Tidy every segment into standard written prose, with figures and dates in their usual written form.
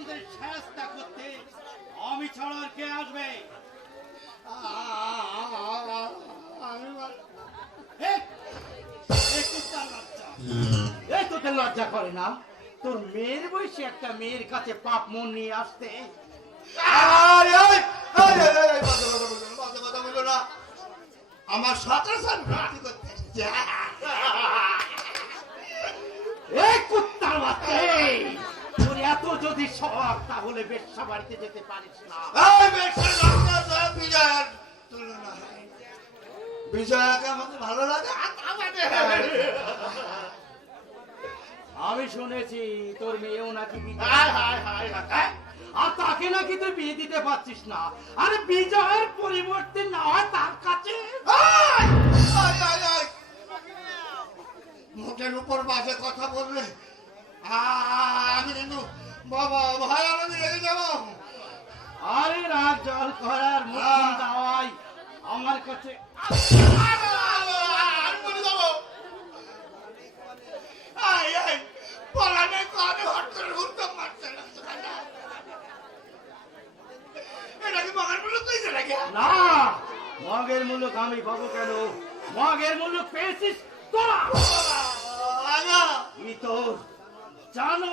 আনন্দের শাস্তা করতে আমি ছাড়া আর কে আসবে? তোকে লজ্জা করে না তোর মেয়ের বয়সে একটা মেয়ের কাছে পাপ মন নিয়ে আসতে? আমার সাথে কুত্তার বাচ্চা, তোর এত যদি শখ তাহলে বেশ্যা বাড়িতে যেতে পারিস না। বিজয়াকে আমাকে ভালো লাগে। আমি শুনেছি তোর মেয়েও নাকি আর তাকে নাকি তুই বিয়ে দিতে পারছিস না। আরে বিজয়ের পরিবর্তে না হয় তার কাছে মুখের উপর বাজে কথা বললে আমি কিন্তু বাবা ভাই আমি রেগে যাবো। আরে রাগ জল করার মুখ দাওয়াই আমার কাছে না। মগের মুলুক আমি পাবো কেন? মগের মুলুক পেয়েছিস তোরা। তোর জানো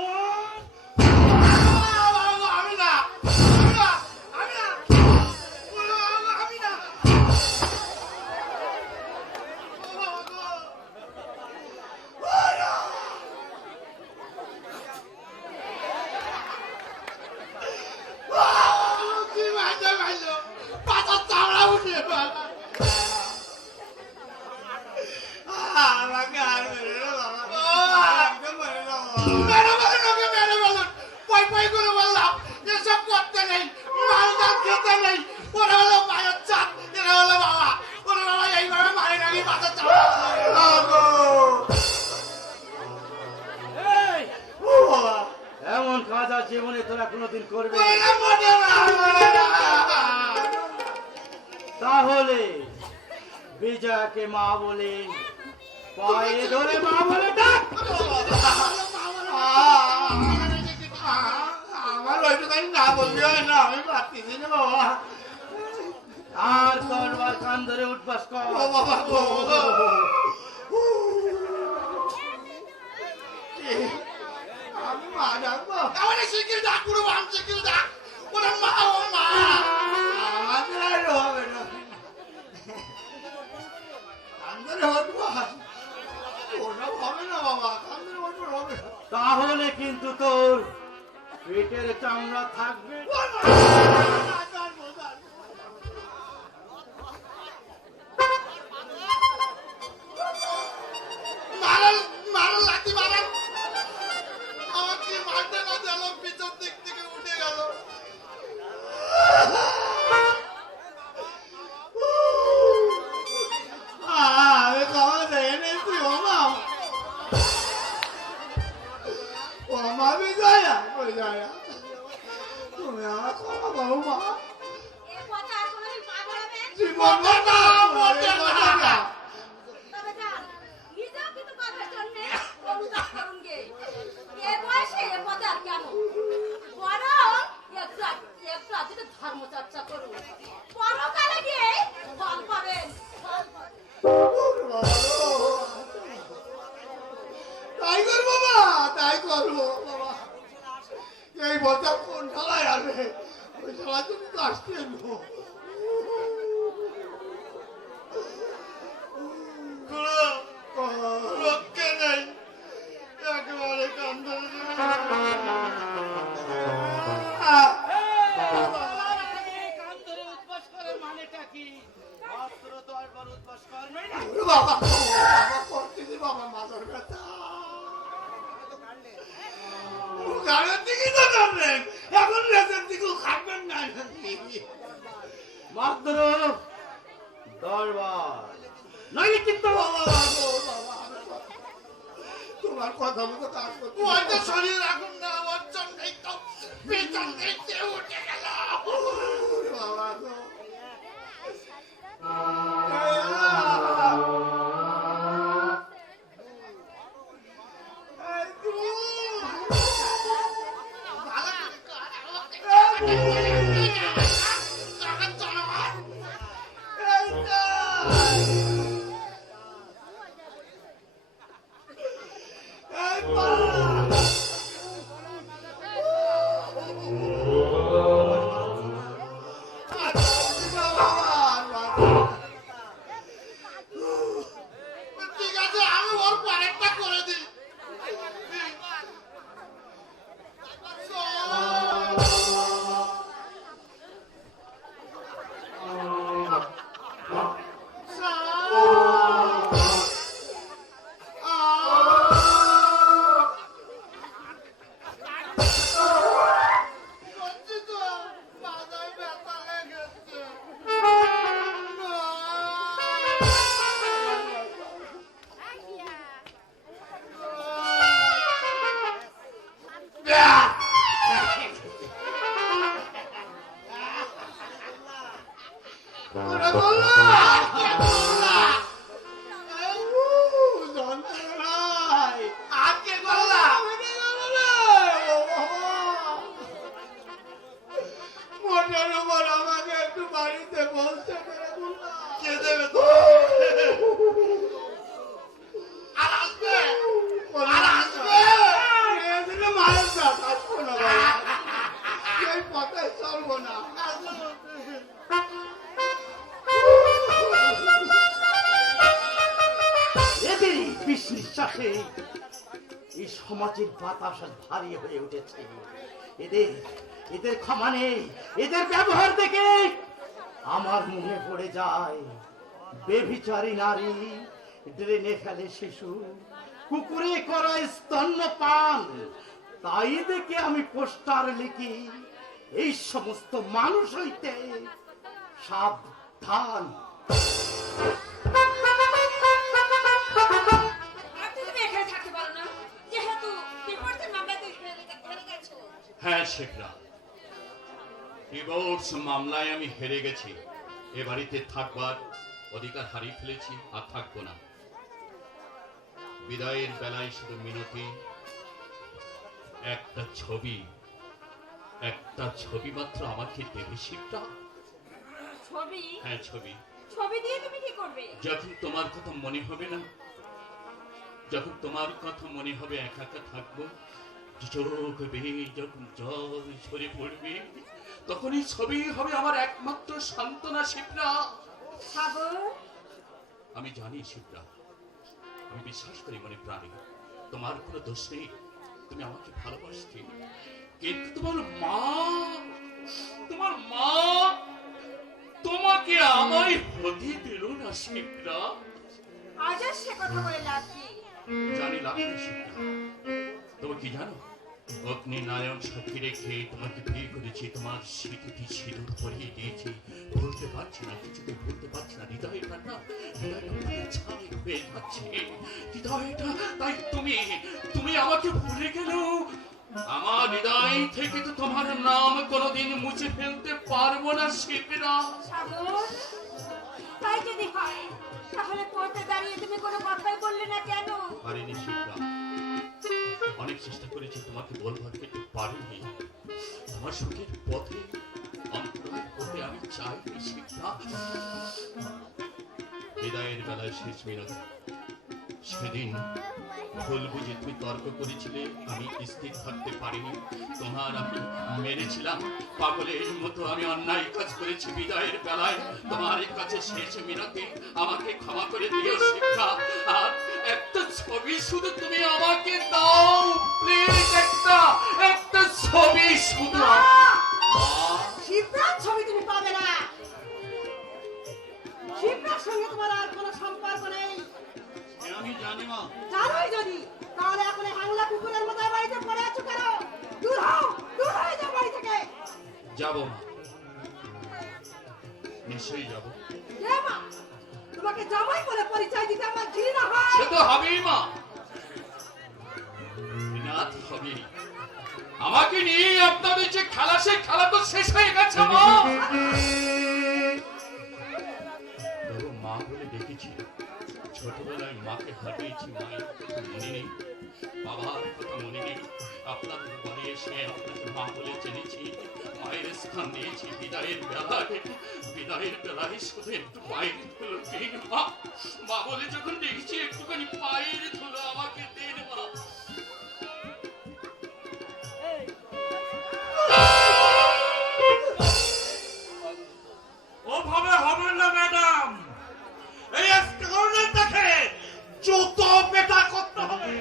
এমন কাজ আর জীবনে তোরা কোনোদিন করবে? তাহলে বিজয়াকে মা বলে পায়ে ধরে মা বলে ডাক। আমার ওইটুখানি না বলবি হয় না, আমি পারতেছি না বাবা। আর করবার কান ধরে উঠবাস কর। আমি মা ডাকবো? আমার শিখিয়ে ডাক, পুরো আম শিখিয়ে ডাক। ওরা মা, ও মা। আমাদের আর হবে না। কান্দরে হটবো, ওটা হবে না বাবা, কান্দরে হটবো হবে না। তাহলে কিন্তু তোর পেটের চামড়া থাকবে। তুমি আমার ক্ষমা করো মা। ধর্মচর্চা করুন, পরকালে গিয়ে ফল পাবেন। তাই করবো মা, তাই করবো বাবা। এই বছর কোন ঠেলায় আসবে, ওই ঠেলা তুমি আসতে এলো। রক্ষে নেই, একেবারে কান্দে। মানেটা কি? বাবা করতেছি বাবা, মাথার ব্যথা। গাড়ির দিকে তো টানলেন, এখন রেসের দিকেও খাটবেন না। মাত্র দরবার নইলে কিন্তু তোমার কথা মতো কাজ করতে। ওইটা শরীর এখন না, ওর জন্যই তো পেছন দেখতে উঠে গেল বাবা গো। ঠিক আছে, আমি ওর আরেকটা করে দিই। এদেরই বিষ নিঃশ্বাসে এই সমাজের বাতাস আজ ভারী হয়ে উঠেছে। এদের এদের ক্ষমা নেই। এদের ব্যবহার দেখে আমার মনে পড়ে যায় বেভিচারী নারী, ড্রেনে ফেলে শিশু, কুকুরে করায় স্তন্যপান। তাই দেখে আমি পোস্টার লিখি, এই সমস্ত মানুষ হইতে সাবধান। হ্যাঁ শেখরা, ডিভোর্স মামলায় আমি হেরে গেছি। এ বাড়িতে থাকবার অধিকার হারিয়ে ফেলেছি, আর থাকবো না। বিদায়ের বেলায় শুধু মিনতি, একটা ছবি মাত্র আমাকে দেবে শেখরা। ছবি? হ্যাঁ ছবি। ছবি দিয়ে তুমি কি করবে? যখন তোমার কথা মনে হবে না, যখন তোমার কথা মনে হবে একা একা থাকবো, চোখ বেয়ে যখন জল ঝরে পড়বে, তখনই ছবি হবে আমার একমাত্র সান্ত্বনা শিপ্রা। সাগর, আমি জানি শিপ্রা, আমি বিশ্বাস করি মনে প্রাণে তোমার কোনো দোষ নেই, তুমি আমাকে ভালোবাসতে। কিন্তু তোমার মা তোমাকে আমায় হতে দিল না শিপ্রা। আজ আর সে কথা বলে লাভ কি? জানি লাভ নেই শিপ্রা। তবে কি জানো, অগ্নি নারায়ণ সাক্ষী রেখে তোমাকে বিয়ে করেছি, তোমার স্মৃতিতে সিঁদুর পরিয়ে দিয়েছি। ভুলতে পারছি না, কিছুতে ভুলতে পারছি না। হৃদয়টা ছাই হয়ে যাচ্ছে হৃদয়টা। তাই তুমি আমাকে ভুলে গেলেও আমার হৃদয় থেকে তো তোমার নাম কোনোদিন মুছে ফেলতে পারবো না শিল্পীরা। সাগর, তাই যদি হয় তাহলে কোর্টে দাঁড়িয়ে তুমি কোনো কথাই বললে না কেন? পারিনি শিল্পা, অনেক চেষ্টা করেছি তোমাকে বলবার, কিন্তু পারিনি। আমার সুখের পথে অন্তরের পথে আমি চাইনি শিল্পা। বিদায়ের বেলায় শেষ মিনতি, সেদিন ভুল বুঝে তুমি তর্ক করেছিলে, আমি স্থির থাকতে পারিনি। তোমার আমি মেরেছিলাম, পাগলের মতো আমি অন্যায় কাজ করেছি। বিদায়ের বেলায় তোমার কাছে শেষ মিনতি, আমাকে ক্ষমা করে দিও শিক্ষা। আর একটা ছবি শুধু তুমি আমাকে দাও প্লিজ, একটা ছবি শুধু। শিপ্রার ছবি তুমি পাবে না। শিপ্রার সঙ্গে তোমার আর কোনো সম্পর্ক নেই। আমি জানি মা। জানোই যদি, তাহলে এখন হাংলা কুকুরের মতো বাড়িতে পড়ে আছো কেন? দূর হয়ে যাও বাড়ি থেকে। যাবো মা, নিশ্চয়ই যাবো। মা, তোমাকে জামাই বলে পরিচয় দিতে আমার ঘৃণা হয়। সে তো হবেই মা, ঘৃণাত হবেই। আমাকে নিয়ে আপনাদের যে খেলা, সে খেলা তো শেষ হয়ে গেছে মা। তবু মা বলে দেখেছি, ছোটবেলায় মাকে হারিয়েছি, মায়ের কথা মনে নেই, বাবার কথা মনে নেই। আপনাদের বাড়ি এসে আপনাকে মা বলে জেনেছি, মায়ের স্থান দিয়েছি। বিদায়ের বেলায় শুধু একটু পায়ের ধুলো দিন মা। মা বলে যখন দেখছি একটুখানি পায়ের ধুলো আমাকে দিন মা। ওভাবে হবে না ম্যাডাম, এই স্কাউন্ডারটাকে জুতো পেটা করতে হবে।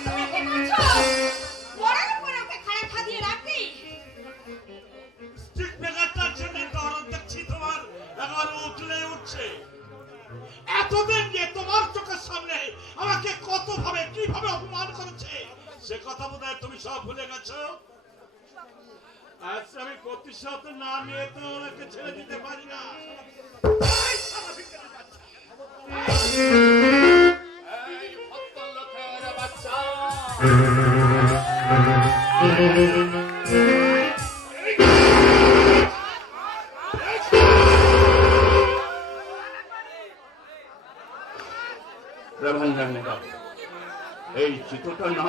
তোমরা কি করছো? বড়ার উপরে ওকে খাড়া খাদিয়ে রাখবি? স্ট্রিট ব্রেকারটার জন্য দরদ দেখছি তোমার এখন উঠছে। এতদিন যে তোমার চোখের সামনে আমাকে কতভাবে কিভাবে অপমান করেছে সে কথা বোধহয় তুমি সব ভুলে গেছো। আজ আমি প্রতিশোধ না নিয়ে তো ওনাকে ছেড়ে দিতে পারি না। এই শালা ভিখারি বাচ্চা। এই ভদ্রলোকের বাচ্চা, প্রভাঞ্জন বাবু, এই চিত্রটা না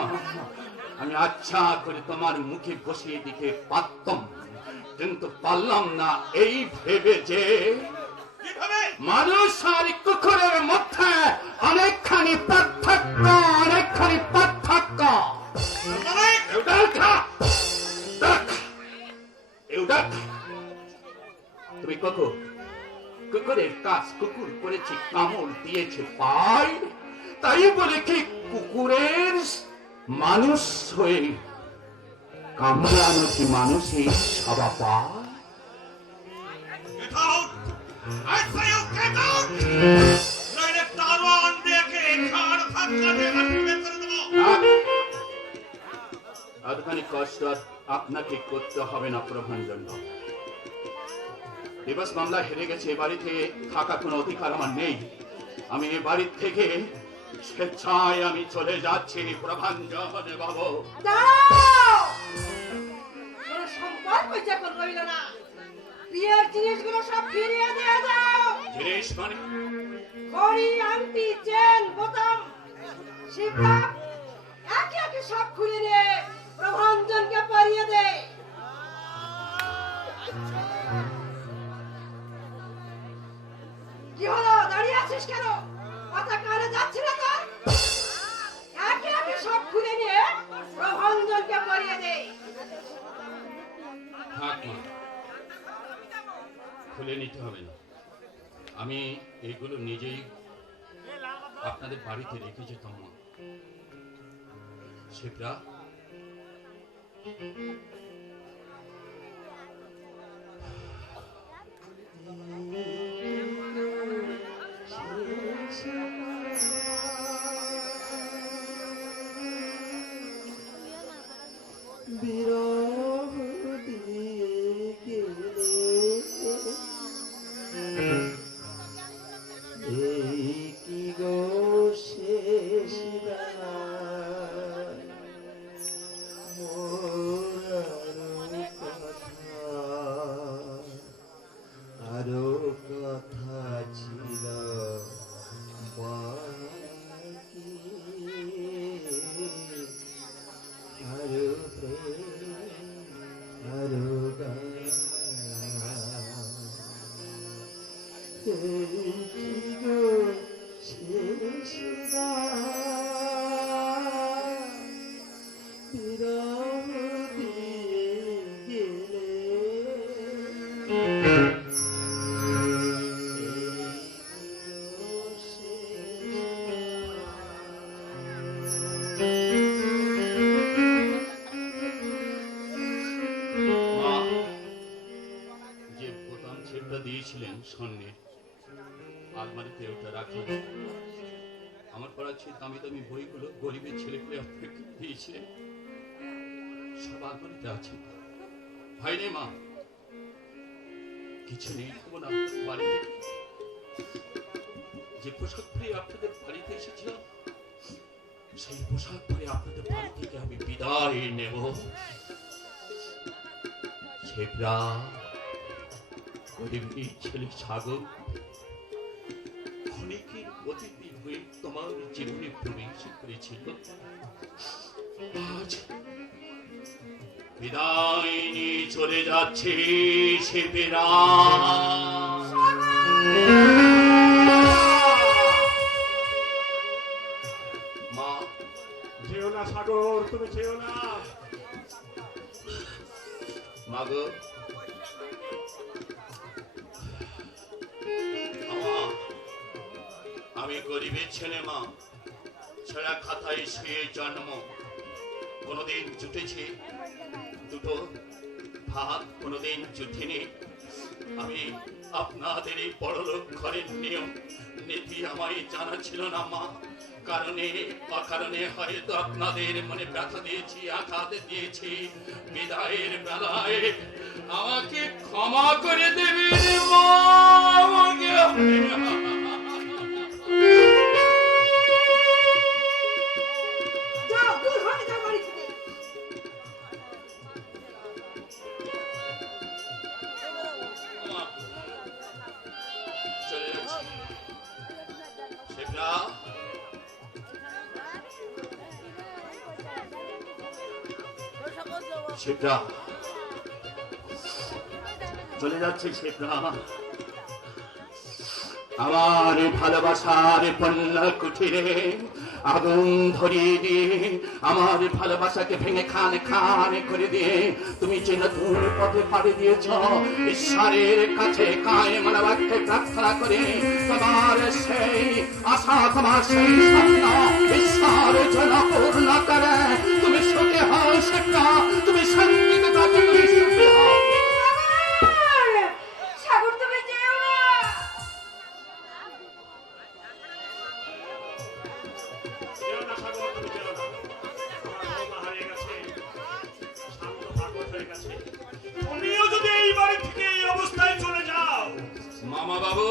আমি আচ্ছা করে তোমার মুখে বসিয়ে দিতে পারতাম, কিন্তু পারলাম না এই ভেবে যে কিভাবে? মানুষ আর কুকুরের মধ্যে অনেকখানি পার্থক্য। মানে তুমি কুকুরের কাজ কুকুর করেছে, কামড় দিয়েছে পায়, তাই বলে কি কুকুরের মানুষ হয়ে কামড়ানো কি মানুষের স্বভাব পায়? Get out! I say you get out! নইলে দারোয়ান দেখে ঘাড় ধাক্কা দিয়ে লাঠি বের করে দেবো। এতখানি কষ্ট আর আপনাকে করতে হবে না প্রভাঞ্জন বাবু। দিবস মামলা হেরে গেছে, এ বাড়িতে থাকা কোনো অধিকার আমার নেই। আমি এ বাড়ি থেকে স্বেচ্ছায় আমি চলে যাচ্ছি প্রভাঞ্জন বাবু। দাঁড়াও! কোনো সম্পর্ক যখন রইল না, প্রিয়ের জিনিসগুলো সব ফিরিয়ে দিয়ে দাও। জিনিস মানে ঘড়ি, আংটি, চেন, বোতাম, শিবরা একে একে সব খুলে নিয়ে প্রভাঞ্জনকে পরিয়ে দে। কি হলো, দাঁড়িয়ে আছিস কেন? কথা কানে যাচ্ছে না তোর? একে একে সব খুলে নিয়ে প্রভাঞ্জনকে পরিয়ে দে। থাক মা, খুলে নিতে হবে না। আমি এগুলো নিজেই আপনাদের বাড়িতে রেখে যেতাম মা। শিবরা, বিরহ দিয়ে গেলে এই কি গো শেষ দায়, মোর আরো কথা ছিল বাকি, আরো প্রেম আরো গান, এই কি গো শেষ দায়, বিরহ দিয়ে গেলে মা, যে বোতাম ছেপটা দিয়েছিলেন স্বর্ণের, আলমারিতে ওটা রাখা। আমার পড়া ছিল দামি দামি বইগুলো গরিবের ছেলেগুলো আপনাকে দিয়েছিলেন, সব আলমারিতে আছে। ভাই রে মা, কিছু নেই তো না বাড়ি থেকে। যে পোশাক পরে আপনাদের বাড়িতে এসেছিলাম, সেই পোশাক পরে আপনাদের বাড়ি থেকে আমি বিদায় নেব। গরিবের ছেলে সাগর ক্ষণিকের অতিথি হয়ে তোমার জীবনে প্রবেশ করেছিল, আজ বিদায় নিয়ে চলে যাচ্ছে সে মা। যেও না সাগর, তুমি যেও না। মাগো, আমি গরিবের ছেলে মা, ছেঁড়া খাতায় শুয়ে জন্ম। কোনোদিন জুটেছে দুটো ভাত, কোনোদিন জুটেনি। আমি আপনাদের এই বড়লোক ঘরের নিয়ম নীতি আমায় জানা ছিল না মা। কারণে অকারণে হয়তো আপনাদের মনে ব্যথা দিয়েছি, আঘাত দিয়েছি। বিদায়ের বেলায় আমাকে ক্ষমা করে দেবেন মা। যাও, দূর হয়ে যাও বাড়ি থেকে। মা, চলে যাচ্ছি। শিবরা, শিবরা, চলে যাচ্ছে শিবরা। আমার ভালোবাসার পণ্য কুঠিরে আগুন ধরিয়ে দিয়ে, আমার ভালোবাসাকে ভেঙে খান খান করে দিয়ে তুমি যে নতুন পথে পাড়ি দিয়েছ, ঈশ্বরের কাছে কায়েম বাক্যে প্রার্থনা করে তোমার সেই আশা, তোমার সেই স্বপ্ন ঈশ্বর যেন পূর্ণ করে। তুমি সুখে হও শিবরা, তুমি শান্তিতে থাকো, তুমি সুখে হও। সাগর, তুমি যেও না। যেও না সাগর, তুমি যেও না। তোমার ক্ষমতা হারিয়ে গেছে, শান্ত পাগল হয়ে গেছে। তুমিও যদি এই বাড়ি থেকে এই অবস্থায় চলে যাও। মামা বাবু,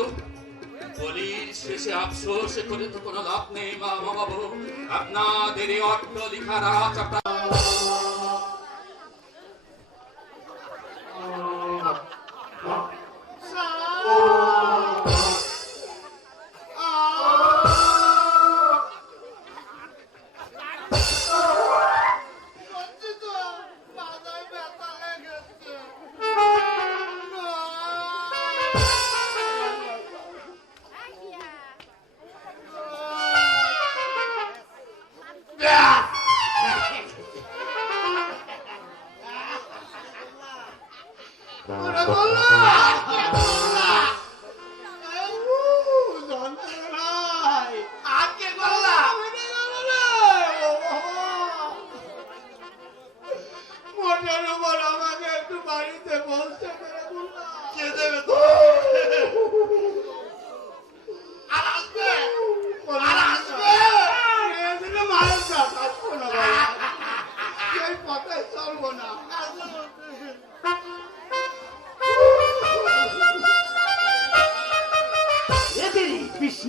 বলির শেষে আফসোস করে তো কোনো লাভ নেই। মামা বাবু, আপনাদের এই অট্টালিকা রাজ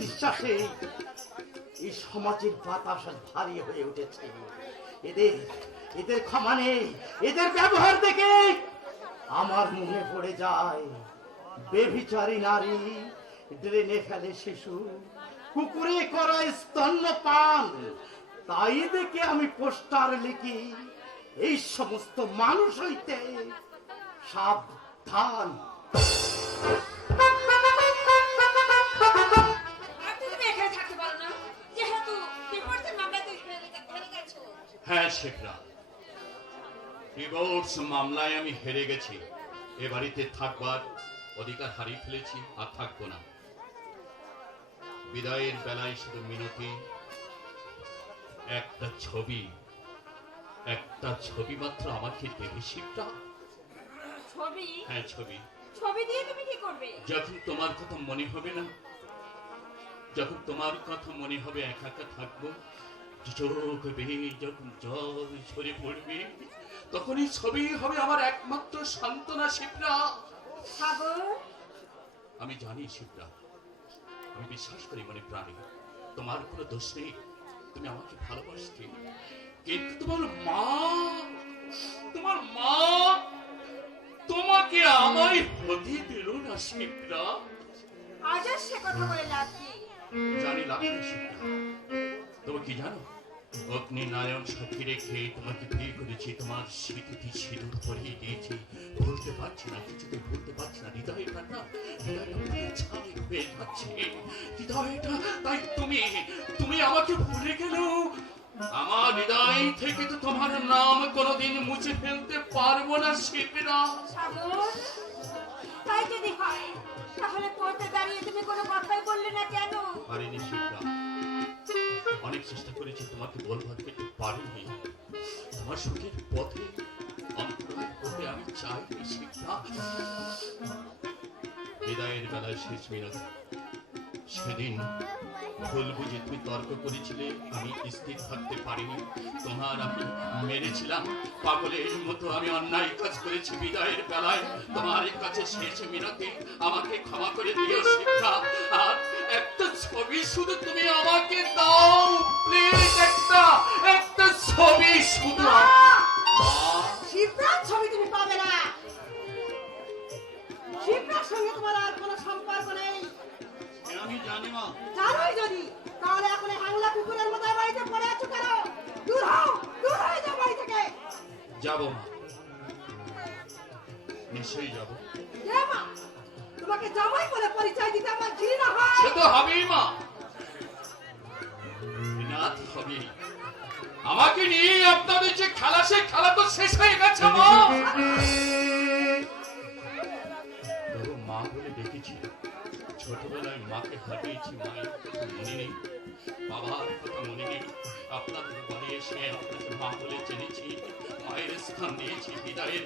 নিঃশ্বাসে এই সমাজের বাতাস ভারী হয়ে উঠেছে। এদের এদের ক্ষমা নেই। এদের ব্যবহার দেখে আমার মনে পড়ে যায় বেবিচারী নারী, ড্রেনে ফেলে শিশু, কুকুরে করা স্তন্যপান। তাই দেখে আমি পোস্টার লিখি, এই সমস্ত মানুষ হইতে সাবধান। হ্যাঁ শিবরা, ডিভোর্স মামলায় আমি হেরে গেছি। এ বাড়িতে থাকবার অধিকার হারিয়ে ফেলেছি, আর থাকবো না। বিদায়ের বেলায় শুধু মিনতি, একটা ছবি মাত্র আমাকে দেবে শিবরা। ছবি? হ্যাঁ ছবি। ছবি দিয়ে তুমি কি করবে? যখন তোমার কথা মনে হবে না, যখন তোমার কথা মনে হবে একা একা থাকবো, চোখ বেয়ে যখন জল ঝরে পড়বে, তখনই ছবি হবে আমার একমাত্র সান্ত্বনা শিবরা। সাগর, আমি জানি শিবরা, আমি বিশ্বাস করি মনে প্রাণে তোমার কোনো দোষ নেই, তুমি আমাকে ভালোবাসতে। কিন্তু তোমার মা তোমাকে আমায় হতে দিল না শিবরা। আজ আর সে কথা বলে লাভ কি? জানি লাখের শিক্ষা। তবে কি জানো, অগ্নি নারায়ণ সাক্ষী রেখে তোমাকে বিয়ে করেছি, তোমার স্মৃতিতে সিঁদুর পরিয়ে দিয়েছি। ভুলতে পারছি না, কিছুতে ভুলতে পারছি না। হৃদয়টা না, হৃদয়টা ছাই হয়ে যাচ্ছে হৃদয়টা। তাই তুমি আমাকে ভুলে গেলেও আমার হৃদয় থেকে তো তোমার নাম কোনোদিন মুছে ফেলতে পারবো না শিল্পীরা। সাগর, তাই যদি হয় তাহলে কোর্টে দাঁড়িয়ে তুমি কোনো কথাই বললে না কেন? পারিনি শিল্পা, অনেক চেষ্টা করেছি তোমাকে বলবার, কিন্তু পারিনি। তোমার সুখের পথে অন্তরের পথে আমি চাইনি শিল্পা। হৃদয়ের বেলায় শেষ মিনট সেদিন ভুল বুঝে তুমি তর্ক করেছিলে, আমি স্থির থাকতে পারিনি। তোমার আমি মেরেছিলাম, পাগলের মতো আমি অন্যায় কাজ করেছি। বিদায়ের বেলায় তোমার কাছে শেষ মিনতে আমাকে ক্ষমা করে দিও শিক্ষা। আর একটা ছবি শুধু তুমি আমাকে দাও প্লিজ, একটা ছবি শুধু। শিবরার ছবি তুমি পাবে না। শিবরার সঙ্গে তোমার আর কোনো সম্পর্ক নেই। আমি জানি মা। জানোই যদি, তাহলে এখন হাংলা কুকুরের মতো বাড়িতে পড়ে আছো কেন? দূর হয়ে যাও বাড়ি থেকে। যাবো মা, নিশ্চয়ই যাবো। মা, তোমাকে জামাই বলে পরিচয় দিতে আমার ঘৃণা হয়। সে তো হবেই মা, ঘৃণা তো হবেই। আমাকে নিয়ে আপনাদের যে খেলা, সে খেলা তো শেষ হয়ে গেছে মা। তবু মা বলে ডেকেছি, ছোটবেলায় মাকে হারিয়েছি, মায়ের কথা মনে নেই, বাবার কথা মনে নেই। আপনাদের বাড়ি এসে আপনাকে মা বলে জেনেছি, মায়ের স্থান দিয়েছি। বিদায়ের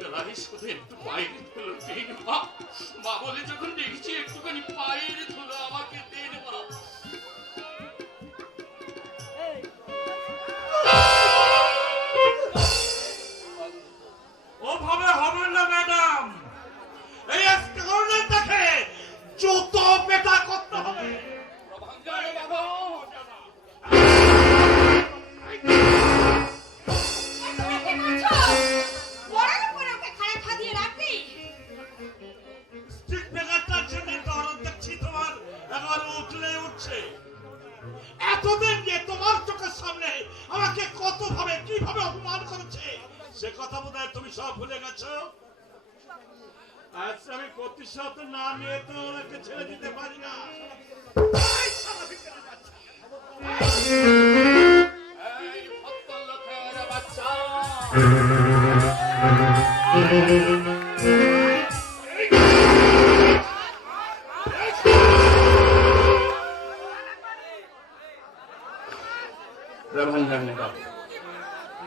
বেলায় শুধু একটু পায়ের ধুলো দিন মা। মা বলে যখন দেখছি একটুখানি পায়ের ধুলো আমাকে দিন মা। ওভাবে হবে না ম্যাডাম, এই স্কাউন্ডার দেখে জুতো পেটা করতে হবে। স্টিক ব্রেকারটার জন্য দরদ দেখছি তোমার এখন উঠলে উঠছে। এতদিন যে তোমার চোখের সামনে আমাকে কত ভাবে কিভাবে অপমান করেছে, সে কথা বোধহয় তুমি সব ভুলে গেছো। আচ্ছা, আমি প্রতিশোধ না নিয়ে তো ওনাকে ছেড়ে দিতে পারি না। এই শালা ভিখারি বাচ্চা। এই ভদ্রলোকের বাচ্চা,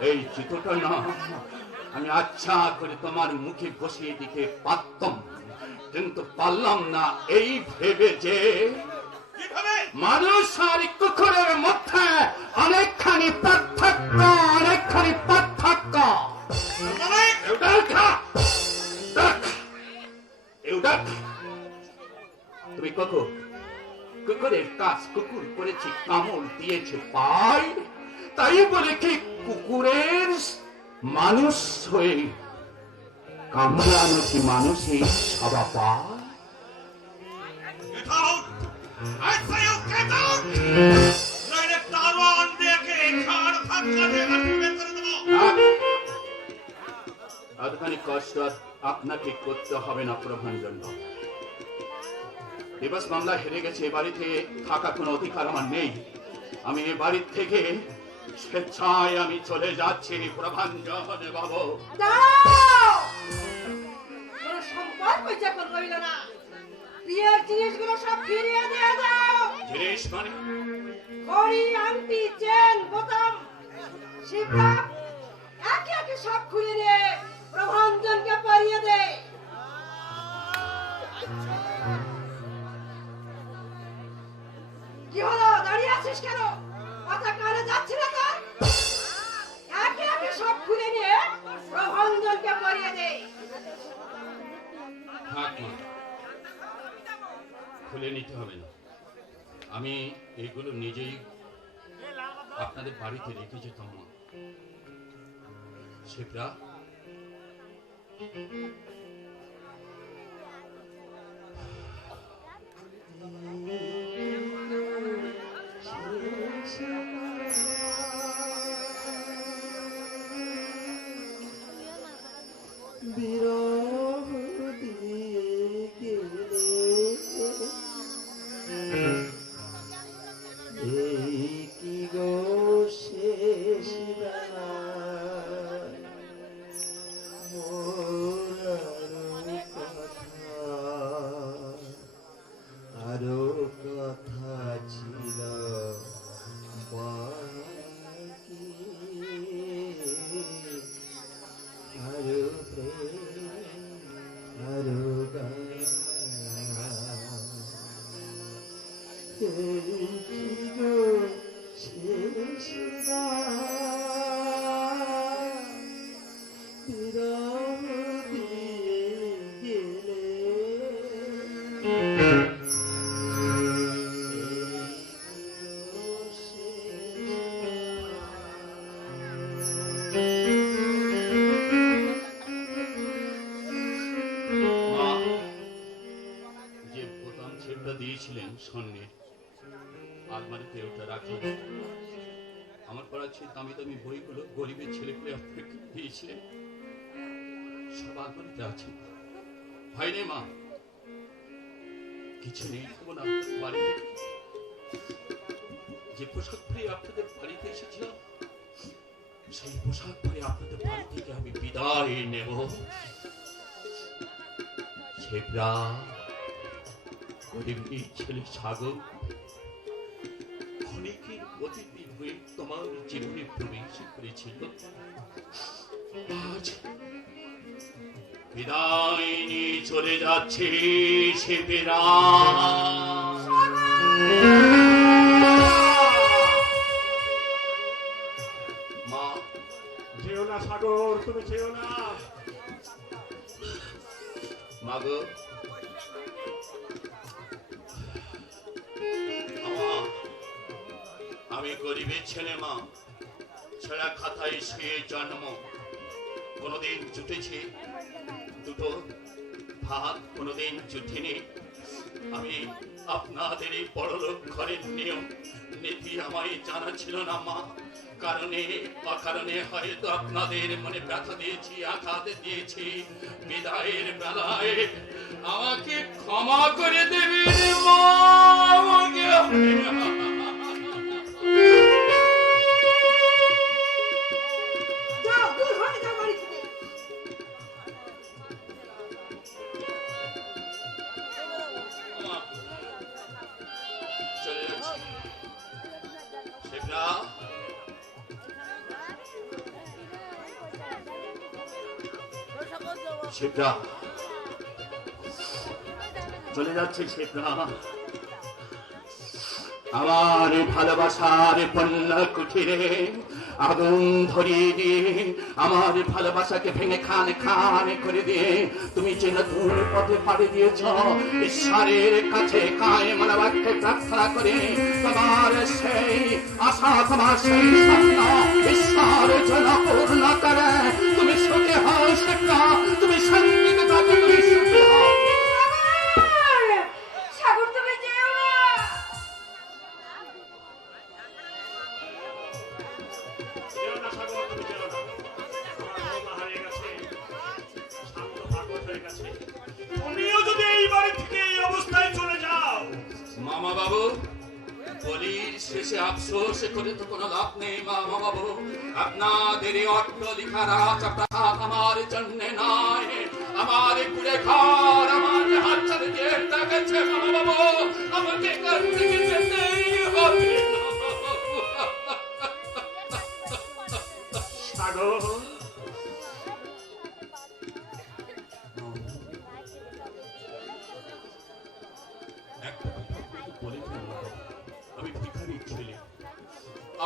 এই চিত্রটা না আমি আচ্ছা করে তোমার মুখে বসিয়ে দিতে পারতাম, কিন্তু পারলাম না। এই ভেবে যে কিভাবে মানুষ আর কুকুরের মধ্যে অনেকখানি পার্থক্য। তুমি কুকুরের কাজ কুকুর করেছি, কামড় দিয়েছে পায়, তাই বলে কি কুকুরের মানুষ হয়ে কামড়ানো কি মানুষই সবা পায়? Get out! I say you get out! নইলে দারোয়ান দেখে ঘাড় ধাক্কা দিয়ে গাড়ি বের করে দেবো। এতখানি কষ্ট আপনাকে করতে হবে না প্রভাঞ্জন। দিবস মামলা হেরে গেছে, এ বাড়িতে থাকা কোনো অধিকার আমার নেই। আমি এ বাড়ি থেকে স্বেচ্ছায় আমি চলে যাচ্ছি প্রভাঞ্জন বাবু। কোনো সম্পর্ক যখন রইল না, বিয়ের জিনিসগুলো সব ফিরিয়ে দিয়ে দাও। জিনিস মানে ঘড়ি, আংটি, চেন, বোতাম, শিবরা একে একে সব খুলে নিয়ে প্রভাঞ্জনকে পরিয়ে দে। কি হলো, দাঁড়িয়ে আছিস কেন? কথা কানে যাচ্ছে না তোর? একে একে সব খুলে নিয়ে প্রভাঞ্জনকে পরিয়ে দে। থাক মা, খুলে নিতে হবে না। আমি এগুলো নিজেই আপনাদের বাড়িতে রেখে যেতাম মা। শিবরা, আলমারিতে ওটা রাখুন। আমার পড়া ছিল দামি দামি বইগুলো গরিবের ছেলেগুলো আপনাকে দিয়েছিলেন, সব আলমারিতে আছে। ভাই রে মা, কিছু নেই তবু না বাড়িতে যে পোশাক পরে আপনাদের বাড়িতে এসেছিলাম, সেই পোশাক পরে আপনাদের বাড়ি থেকে আমি বিদায় নেব। ছেবরা গরিবের ছেলে সাগর অনেকের অতিথি হয়ে তোমার জীবনে প্রবেশ করেছিল। আজ বিদায় নিয়ে চলে যাচ্ছে ছেবরা। মা, যেও না সাগর, তুমি যেও না। মাগো, আমি গরিবের ছেলে মা, ছেঁড়া খাতায় সে জন্ম। কোনোদিন জুটেছে দুটো ভাত, কোনোদিন জুটেনি। আমি আপনাদের এই বড়লোক ঘরের নিয়ম নীতি আমায় জানা ছিল না মা। কারণে অকারণে হয়তো আপনাদের মনে ব্যথা দিয়েছি, আঘাত দিয়েছি। বিদায়ের বেলায় আমাকে ক্ষমা করে দেবেন মা। যাও, দূর হয়ে যাও বাড়ি থেকে। মা, চলে যাচ্ছি। শেখরা, শেখরা চলে যাচ্ছে। শেখরা, আমার ভালোবাসার কন্যা কুঠিরে আগুন ধরিয়ে দিয়ে, আমার ভালোবাসাকে ভেঙে খান খান করে দিয়ে তুমি যে নতুন পথে পাড়ি দিয়েছ, ঈশ্বরের কাছে কায়েম বাক্যে প্রার্থনা করে তোমার সেই আশা, তোমার সেই স্বপ্ন ঈশ্বর যেন পূর্ণ করে। তুমি সুখে হও শেখরা, তুমি শান্তিতে থাকো, তুমি সুখে হও। সাগর, তুমি যেও না। যেও না সাগর, তুমি যেও না। তোমার ক্ষমা হারিয়ে গেছে, শান্ত ভাগবত হয়ে গেছে। তুমিও যদি এই বাড়ি থেকে এই অবস্থায় চলে যাও। মামা বাবু, বলির শেষে আফসোস করে তো কোনো লাভ নেই। মামা বাবু, আপনাদের অট্টালিকা রাজপ্রাসাদ আমার জন্য নয়, আমার কুড়ে ঘর আমার হাত ছাড়ে দিয়ে গেছে। মামা বাবু, আমাকে এখান থেকে যেতেই হবে। সাগর, একটা কথা আপনাকে বলে ফেললাম, আমি ভিখারির ছেলে।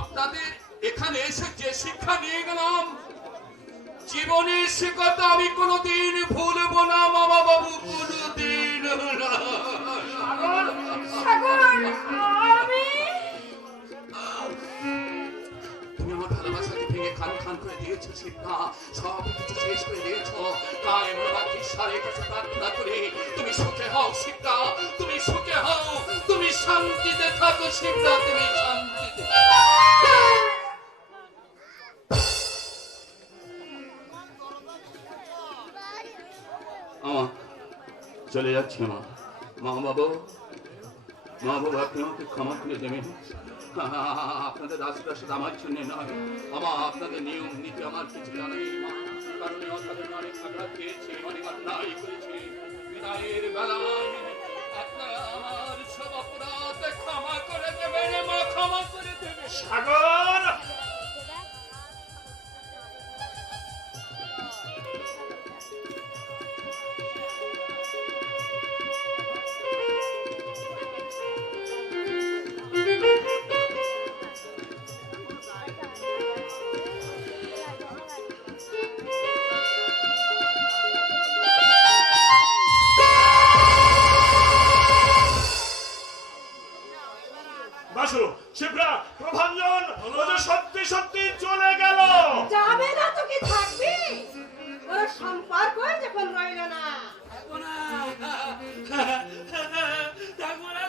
আপনাদের এখানে এসে যে শিক্ষা নিয়ে গেলাম, জীবনের সে কথা আমি কোনোদিন ভুলবো না মামা বাবু, কোনোদিন না। সাগর, আমি তুমি আমার ভালোবাসাকে ভেঙে খান খান করে দিয়েছো শিক্ষা, সব কিছু শেষ করে দিয়েছো। তাই আমরা ঈশ্বরের কাছে প্রার্থনা করি তুমি সুখে হও শিক্ষা, তুমি সুখে হও, তুমি শান্তিতে থাকো শিক্ষা, তুমি শান্তিতে। চলে যাচ্ছি মা। মা বাবু, মা বাবু, আপনি আমাকে ক্ষমা করে দেবেন। আপনাদের রাজপ্রাসাদ আমার জন্য নয়, আমার আপনাদের নিয়ম নীতি আমার কিছু জানাই মা। কারণে অসাধারণ অনেক আঘাত পেয়েছি, অনেক অন্যায় করেছি। বিদায়ের বেলায় আপনারা আমার সব অপরাধ ক্ষমা করে দেবেন মা, ক্ষমা করে দেবেন। সাগর, বাসু, শিবরা, প্রভাঞ্জন, ওরা সত্যি সত্যি চলে গেল। যাবে না তো কি থাকবি? ওর সম্পর্ক যখন রইল না। থাকবো না,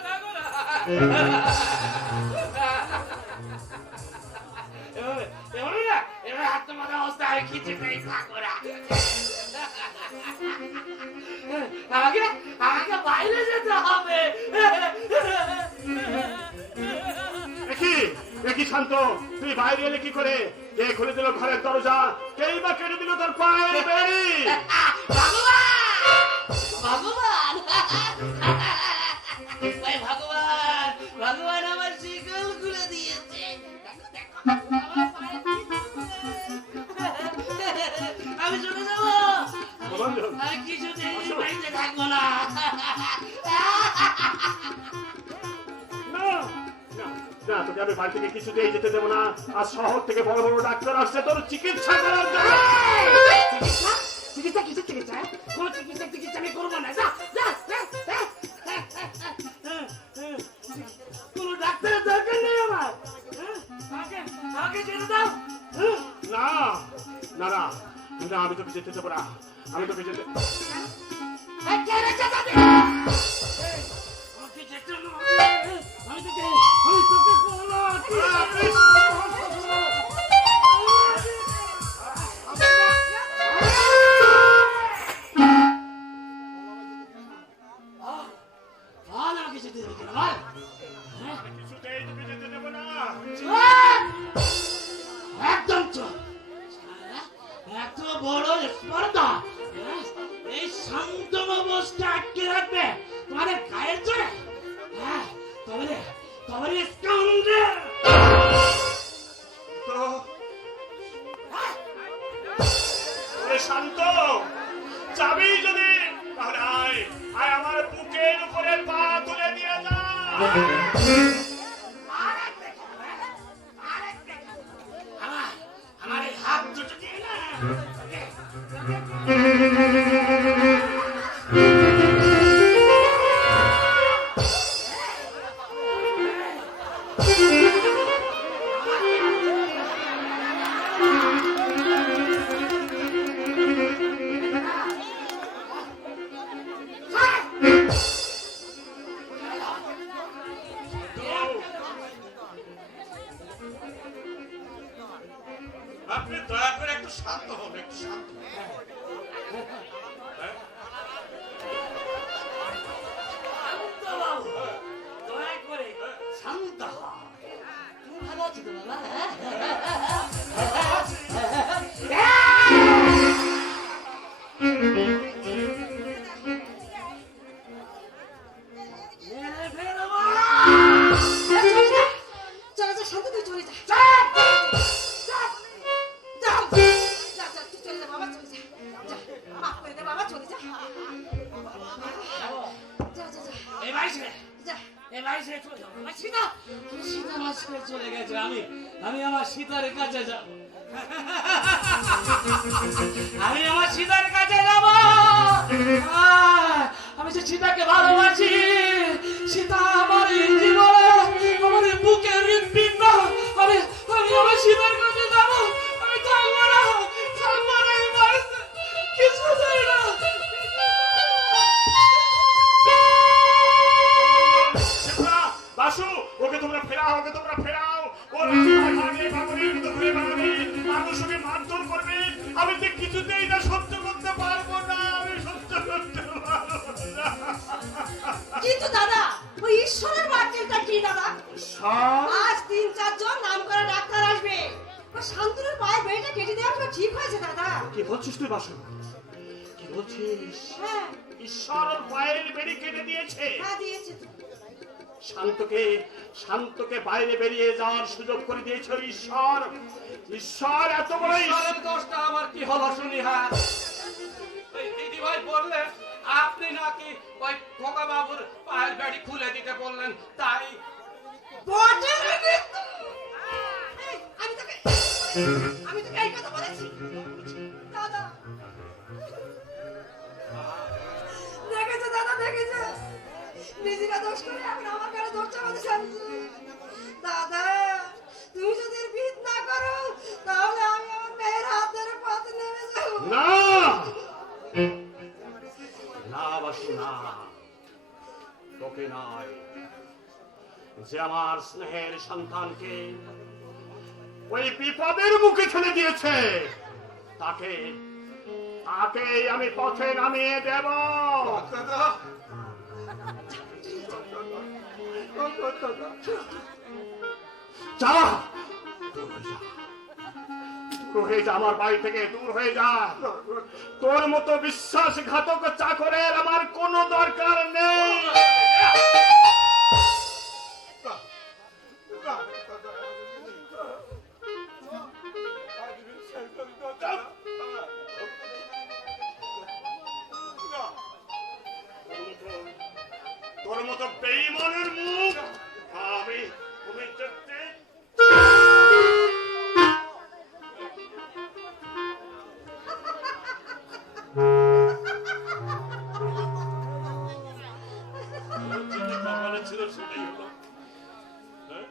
থাকবো না। একই শান্ত, তুই বাইরে এলে কি করে? কে খুলে দিল ঘরের দরজা? কেই বা কেটে দিল তোর পায়ের বেড়ি? ভগবান ওই ভগবান ভগবান আমার শিকল খুলে দিয়েছে। আমি চলে যাবো, প্রভাঞ্জন, আর কিছুতেই বাড়িতে থাকবো না। না, না, না, তোকে আমি বাড়ি থেকে কিছুতেই যেতে দেবো না। আর শহর থেকে বড় বড় ডাক্তার আসছে তোর চিকিৎসা করার জন্য। চিকিৎসা চিকিৎসা কিসের চিকিৎসা? কোন চিকিৎসা আমি করবো না। যা যা যা, যা। কোনো ডাক্তারের দরকার নেই আমার। আমাকে ছেড়ে দাও। না, না, না, না, আমি তোকে যেতে দেবো না। আমি তোকে যেতে কে রেখে যাবে? আমাকে যেতে দাও। আমি তোকে আমাকে যেতে দেবে না। কিছুতেই তোকে যেতে দেবো না। একদম চল। এত বড় স্পর্ধা এই শান্তম অবস্থা আটকে রাখবে তোমাদের গায়ের জোরে? তবে স্কাউন্ডার তো ওরে শান্ত, যাবি যদি তাহলে আয়, আয় আমার বুকের উপরে পা তুলে দিয়ে যা। আমার এই হাত দুটো দিয়ে না আপনি দয়া করে একটু শান্ত হন, একটু শান্ত হন। দয়া করে শান্ত হও। তুমি ভালো আছো তো বাবা? চলে যা শান্ত, তুই চলে যা। চলে যা বাবা, চলে যা। মাফ করে দে বাবা, চলে যা। যা যা যা এই বাইশে যা। চলে যাও। আমার সীতা আমার ছেড়ে চলে গেছে। আমি আমার সীতার কাছে যাব। আমি আমার সীতার কাছে যাব। আমি যে সীতাকে ভালোবাসি। সীতা আমার জীবনে, আমার বুকের হৃৎপিণ্ড। আমি আমার সীতার কাছে যাব। আমি থাকবো না এই বাড়িতে। কিছু চাই না। বাসু, ওকে তোমরা ফেরাও, ওকে তোমরা ফেরাও। ওর ভাগে বাবুরির মতো ঘুরে বেড়াবে, মানুষ ওকে মারধর করবে। আমি তো কিছুতেই না সহ্য করতে পারবো না, আমি সহ্য করতে পারবো না। কিন্তু দাদা, ওই ঈশ্বরের বাক্যটা কি দাদা? আজ 3-4 জন নাম করা ডাক্তার আসবে। ওই শান্তনুর পায়ের বেড়িটা কেটে দেওয়া তো ঠিক হয়েছে দাদা। কি বলছিস তুই বাসু? কি বলছিস? হ্যাঁ ঈশ্বর ওর পায়ের বেড়ি কেটে দিয়েছে। হ্যাঁ দিয়েছে তো। শান্তকে বাইরে বেরিয়ে যাওয়ার সুযোগ করে দিয়েছে ঈশ্বর। ঈশ্বর এত বড় ঈশ্বরের দোষটা আমার কি হলো শুনি? হ্যাঁ, ওই দিদি ভাই বললেন আপনি নাকি ওই খোকা বাবুর পায়ের বেড়ি খুলে দিতে বললেন, তাই বটে রে মৃত্যু। এই, আমি তোকে এই কথা বলেছি দাদা। দেখেছো দাদা, দেখেছো নিজেরা দোষ করে এখন আমার কাছে দোষ চাপাতে চাইছে। দাদা তুমি যদি এর বিহিত না করো তাহলে আমি আমার মেয়ের হাত ধরে পথে নেমে যাবো। না, না বাসু, না, তোকে নয়। যে আমার স্নেহের সন্তানকে ওই বিপদের মুখে ঠেলে দিয়েছে, তাকে আমি পথে নামিয়ে দেব। যা দূর হয়ে যা আমার বাড়ি থেকে, দূর হয়ে যা। তোর মতো বিশ্বাসঘাতক চাকরের আমার কোনো দরকার নেই। তোর মতো বেঈমানের মুখ আমি দেখতে কপালে ছিল সেটাই হলো। হ্যাঁ?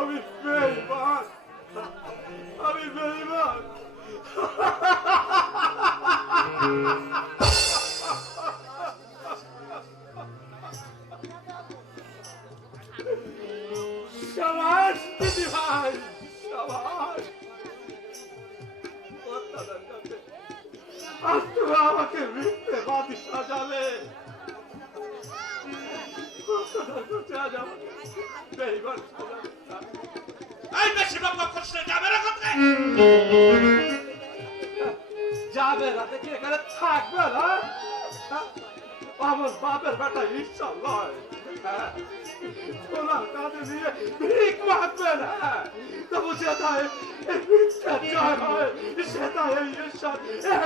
আমি বেঈমান, আমি বেঈমান। সাবাস দিদি ভাই, সাবাস। আজ তুমি আমাকে মিথ্যেবাদী সাজালে। আজ আমাকে বেঈমান সাজালে। এই বেশি বাবা কষ্ট যাবে না কোথায়? যাবে রাতে কি এখানে থাকবে না? আমার বাপের বেটা ঈশ্বর নয়। সোনার কাঁধে নিয়ে ভিক মাগবে না। তবু যেটাই এই মিথ্যার জয় হয়, সেটাই এই ঈশ্বর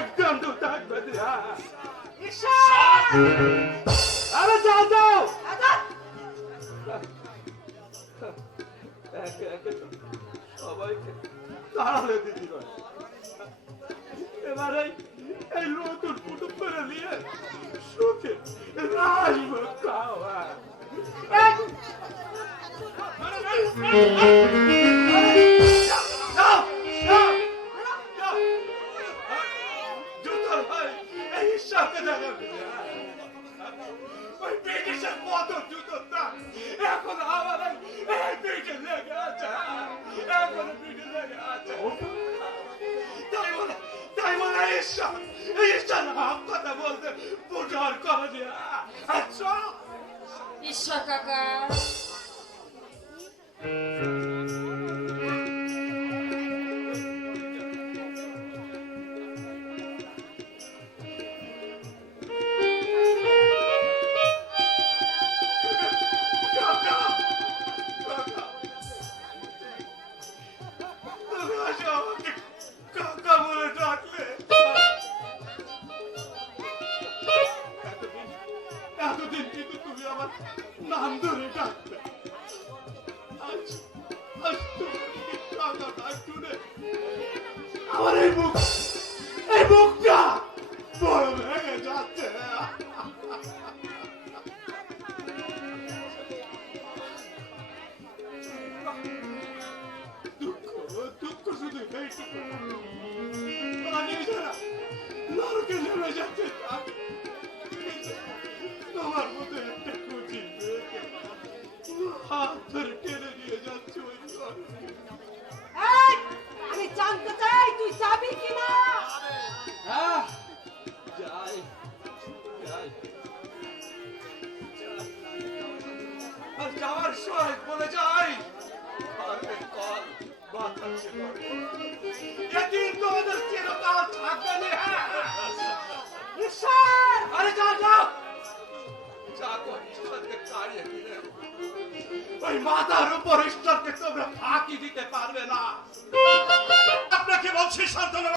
একদণ্ড থাকবে দিয়া। আরে যাও যাও, একে একে সবাইকে তাড়ালে দিদি ভাই। এবারে এই নতুন কুটুম করে নিয়ে সুখে রাজভোগ খাওয়া। জুতোর ভাই এই ঈশ্বরকে জানাবে। ওই ব্রিটিশের মত জুতোর দাম এখন আমার এই পিঠে লেগে আছে, এখন পিঠে লেগে আছে। তাই বলে ঈশ্বর হাম কথা বলতে বুঝার করে দিয়া। আচ্ছা ঈশ্বর কাকা, এতদিন কিন্তু তুমি আমার নাম ধরে ডাকতে। আজ আজ তুমি কাকা ডাক শুনে আমার এই মুখটা বড় ভেঙে যাচ্ছে। দুঃখ শুধু এইটুকু, আমি যারা নরকে নেমে যাচ্ছে তোমার মতো একটা কুচি মেয়েকে হাত ধরে টেনে নিয়ে যাচ্ছে ওই নরকে। এই, আমি জানতে চাই তুই যাবি কিনা। যাই যাই, আর যাওয়ার সময় বলে যাই পারবে কল বাতাসে এদিন তোমাদের চিরকাল থাকবে না। ঈশ্বর, আরে যাও যাও, যা ঈশ্বরকে তাড়িয়ে দিলে ওই মাথার উপর ঈশ্বরকে তোমরা ফাঁকি দিতে পারবে না। আপনাকে বলছি সান্ত্বনা